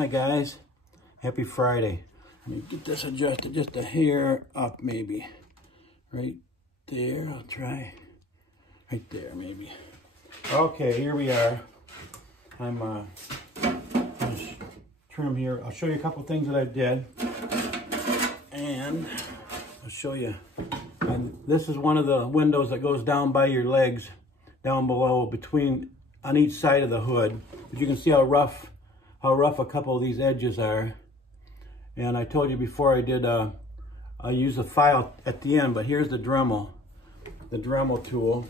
Hi guys, happy Friday. Let me get this adjusted just a hair up maybe. Right there, I'll try. Right there maybe. Okay, here we are. I'm gonna trim here. I'll show you a couple things that I did. And I'll show you. And this is one of the windows that goes down by your legs, down below, on each side of the hood. But you can see how rough a couple of these edges are. And I told you before I use a file at the end, but here's the Dremel tool.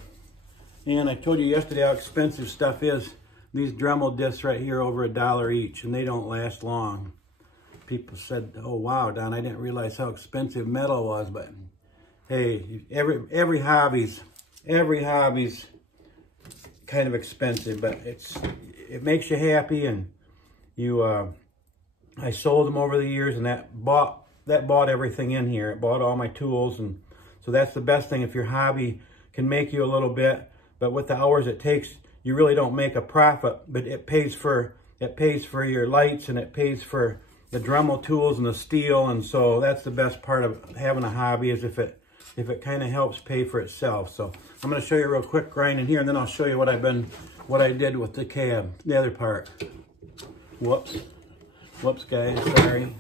And I told you yesterday how expensive stuff is. These Dremel discs right here, over $1 each, and they don't last long. People said, oh wow, Don, I didn't realize how expensive metal was, but hey, every hobby's kind of expensive, but it makes you happy. And I sold them over the years, and that bought everything in here. It bought all my tools, and so that's the best thing. If your hobby can make you a little bit, but with the hours it takes, you really don't make a profit. But it pays for your lights, and it pays for the Dremel tools and the steel, and so that's the best part of having a hobby, is if it kind of helps pay for itself. So I'm going to show you a real quick grinding here, and then I'll show you what I did with the cab, the other part. Whoops, guys, sorry.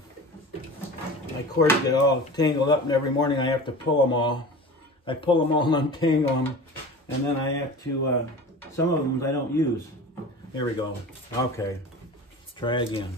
My cords get all tangled up, and every morning I have to pull them all. I pull them all and untangle them, and then I have to, some of them I don't use. Here we go. Okay, try again.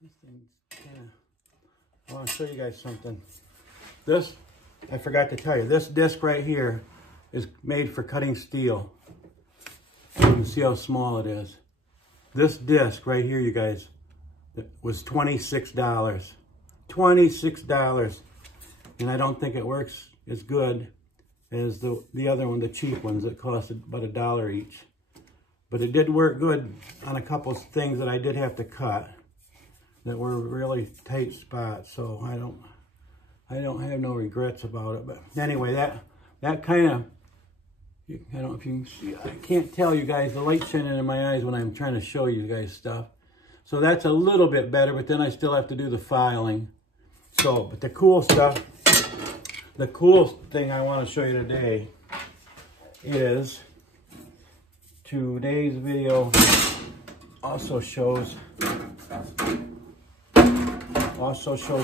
This thing's kind of, I want to show you guys something. This, I forgot to tell you, this disc right here is made for cutting steel. You can see how small it is. This disc right here, you guys, was $26. $26. And I don't think it works as good as the other one, the cheap ones that cost about $1 each. But it did work good on a couple of things that I did have to cut that were really tight spots, so I don't have no regrets about it. But anyway, that kind of, I don't know if you can see, I can't tell you guys, the light's shining in my eyes when I'm trying to show you guys stuff. So that's a little bit better, but then I still have to do the filing. So, but the cool stuff, the coolest thing I want to show you today is, today's video also shows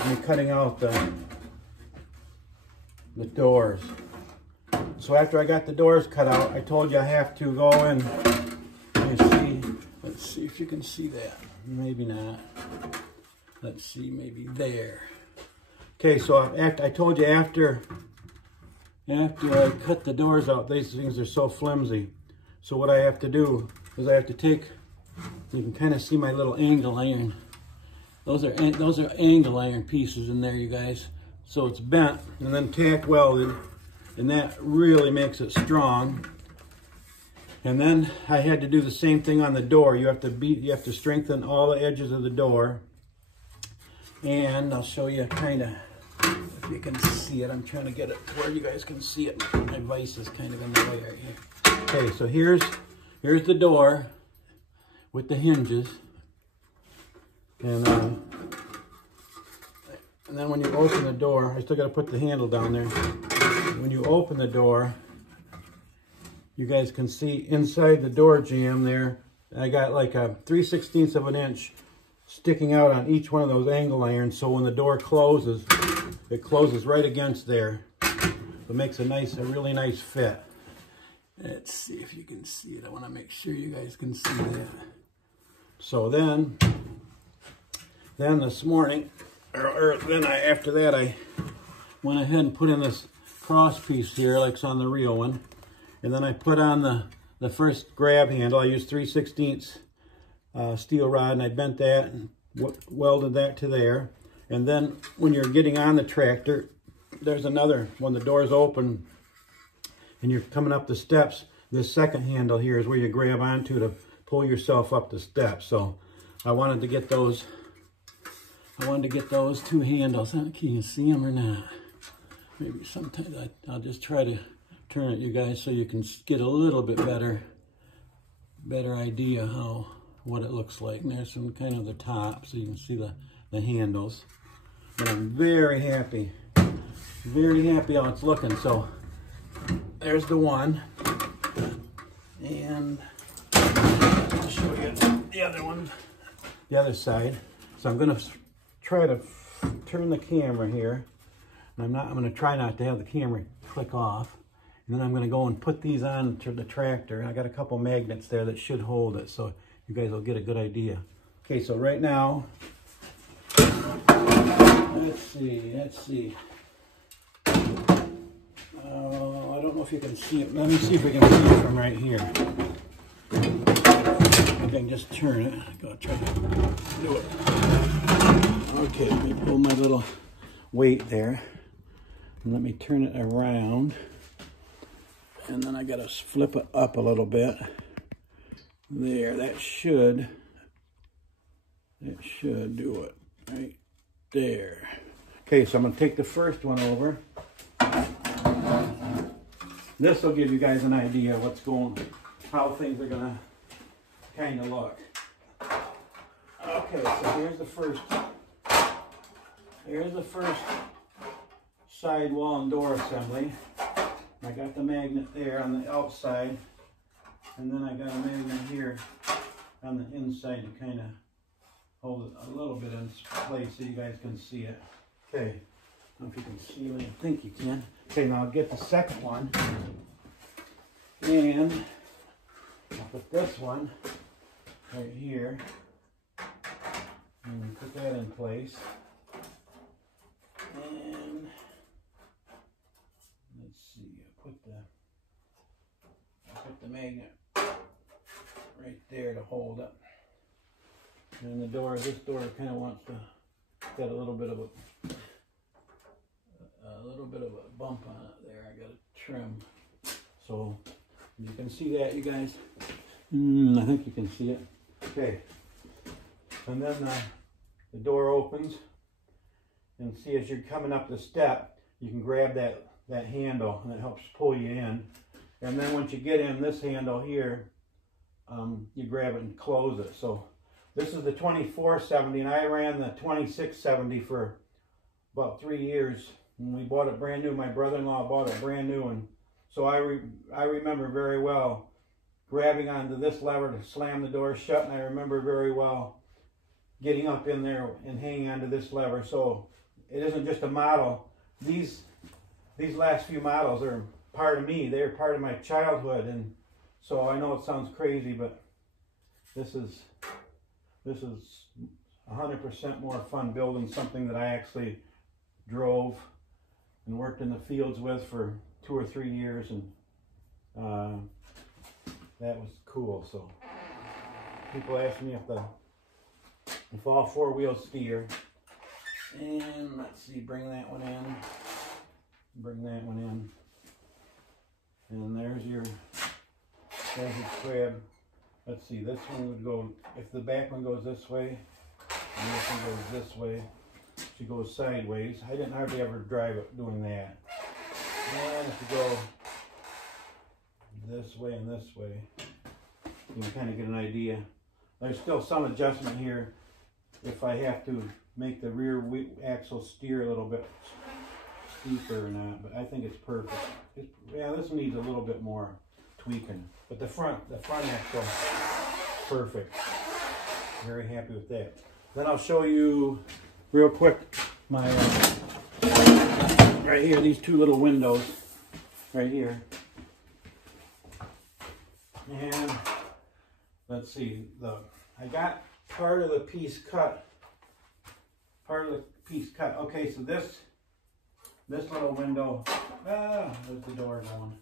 me cutting out the doors. So after I got the doors cut out, I told you I have to go in. Let's see if you can see that. Maybe not. Let's see, maybe there. Okay, so I told you after I cut the doors out, these things are so flimsy. So what I have to do is I have to take, you can kind of see my little angle iron. Those are angle iron pieces in there, you guys. So it's bent and then tack welded, and that really makes it strong. And then I had to do the same thing on the door. You have to strengthen all the edges of the door. And I'll show you kind of, if you can see it. I'm trying to get it where you guys can see it. My vise is kind of in the way right here. Okay, so here's the door with the hinges. And then when you open the door, I still got to put the handle down there. When you open the door, you guys can see inside the door jamb there, I got like a 3/16 of an inch sticking out on each one of those angle irons, so when the door closes, it closes right against there. It makes a really nice fit. Let's see if you can see it. I want to make sure you guys can see that. So then this morning, after that, I went ahead and put in this cross piece here, like it's on the real one. And then I put on the first grab handle. I used 3/16 steel rod, and I bent that and welded that to there. And then when you're getting on the tractor, there's another, when the door's open and you're coming up the steps, this second handle here is where you grab onto to pull yourself up the steps. So I wanted to get those two handles. Can you see them or not? Maybe sometimes I'll just try to turn it, you guys, so you can get a little bit better idea what it looks like. And there's some kind of the top, so you can see the handles. But I'm very happy how it's looking. So there's the one, and I'll show you the other one, the other side. So I'm gonna try to turn the camera here, and I'm gonna try not to have the camera click off. And then I'm gonna go and put these on to the tractor. And I got a couple magnets there that should hold it, so you guys will get a good idea. Okay, so right now, let's see. I don't know if you can see it. Let me see if we can see it from right here. I can just turn it. I'm gonna try to do it. Okay, let me pull my little weight there. And let me turn it around. And then I gotta flip it up a little bit. There, that should do it right there. Okay, so I'm gonna take the first one over. This will give you guys an idea of how things are gonna kind of look. Okay, so here's the first side wall and door assembly. I got the magnet there on the outside, and then I got a magnet here on the inside to kind of hold it a little bit in place so you guys can see it. Okay, I don't know if you can see it. I think you can. Okay, now I'll get the second one, and I'll put this one right here, and put that in place. And let's see, I put the magnet right there to hold it. And the door, this door kind of wants to, got a little bit of a bump on it there. I got to trim. So you can see that, you guys. I think you can see it. Okay. And then the door opens, and see, as you're coming up the step, you can grab that handle, and it helps pull you in. And then once you get in this handle here, you grab it and close it. So this is the 2470, and I ran the 2670 for about 3 years. And we bought it brand new. My brother-in-law bought it brand new, and so I remember very well grabbing onto this lever to slam the door shut, and I remember very well getting up in there and hanging onto this lever. So it isn't just a model. These last few models are part of me. They're part of my childhood, and so I know it sounds crazy, but this is 100% more fun building something that I actually drove and worked in the fields with for 2 or 3 years, and that was cool. So people ask me if all 4 wheels steer. And let's see, bring that one in. And there's your crab. Let's see, this one would go, if the back one goes this way, and this one goes this way, she goes sideways. I didn't hardly ever drive it doing that. And if you go this way and this way, you can kind of get an idea. There's still some adjustment here if I have to make the rear axle steer a little bit steeper or not, but I think it's perfect. Yeah, this needs a little bit more tweaking, but the front axle, perfect. Very happy with that. Then I'll show you real quick my, right here, these two little windows right here. And let's see, I got part of the piece cut. Okay, so this little window, there's the door going.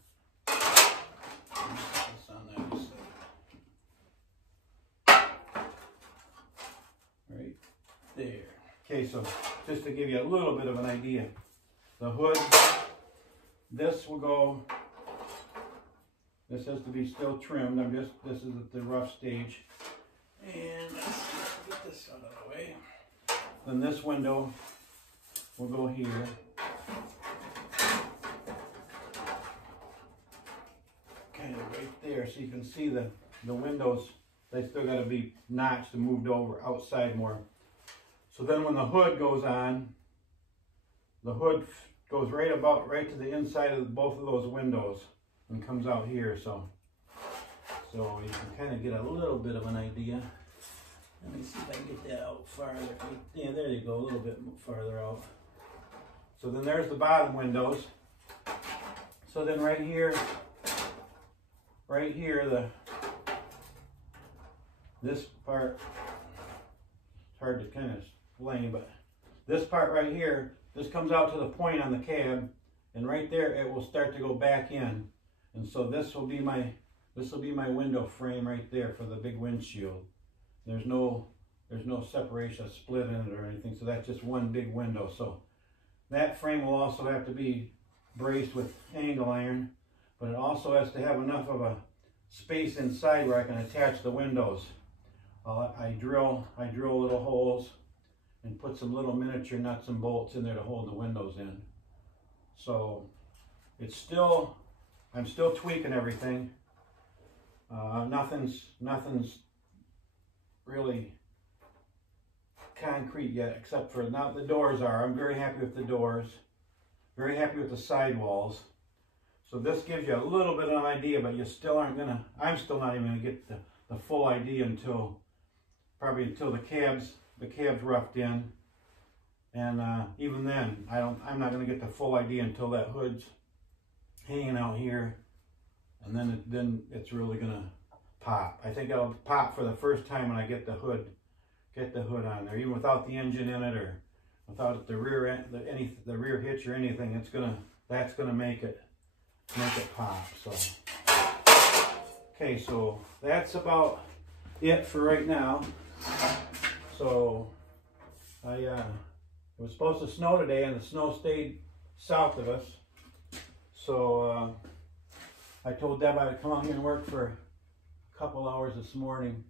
Right there. Okay, so just to give you a little bit of an idea, the hood, this will go, this has to be still trimmed. This is at the rough stage. And let's get this out of the way. Then this window will go here. Kind of right there, so you can see the windows, they still got to be notched and moved over outside more. So then when the hood goes on, the hood goes right to the inside of both of those windows and comes out here. So you can kind of get a little bit of an idea. Let me see if I can get that out farther. Yeah, there you go, a little bit farther out. So then there's the bottom windows. So then right here, this part, it's hard to kind of explain, but this part right here, this comes out to the point on the cab, and right there it will start to go back in. And so this will be my window frame right there for the big windshield. There's no separation, split in it or anything, so that's just one big window. So that frame will also have to be braced with angle iron, but it also has to have enough of a space inside where I can attach the windows. I drill little holes and put some little miniature nuts and bolts in there to hold the windows in. So I'm still tweaking everything. Nothing's really concrete yet, except for now the doors are. I'm very happy with the doors. Very happy with the sidewalls. So this gives you a little bit of an idea, but you still aren't gonna, I'm still not even gonna get the full idea until the cab's roughed in. And even then, I'm not gonna get the full idea until that hood's hanging out here. And then it's really gonna pop. I think it'll pop for the first time when I get the hood on there, even without the engine in it or without the rear hitch or anything. That's gonna make it pop. So okay, so that's about it for right now. So it was supposed to snow today, and the snow stayed south of us. So I told Deb I would come out here and work for a couple hours this morning,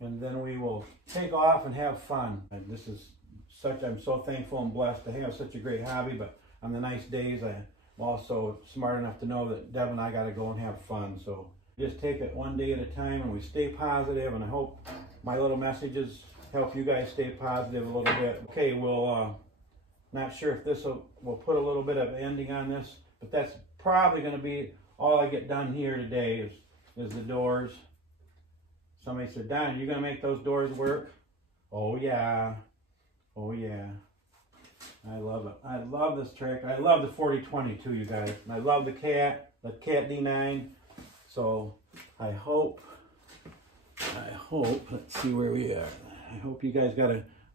and then we will take off and have fun. And I'm so thankful and blessed to have such a great hobby, but on the nice days, I'm also smart enough to know that Deb and I got to go and have fun. So just take it one day at a time, and we stay positive, and I hope my little messages help you guys stay positive a little bit. Okay, we'll, not sure if we'll put a little bit of ending on this, but that's probably going to be all I get done here today is the doors. Somebody said, Don, are you going to make those doors work? Oh yeah. Oh yeah. I love it. I love this tractor. I love the 4020 too, you guys. And I love the Cat D9. So I hope, let's see where we are. I hope you guys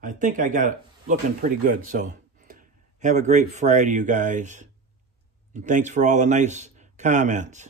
I think I got it looking pretty good. So have a great Friday, you guys. And thanks for all the nice comments.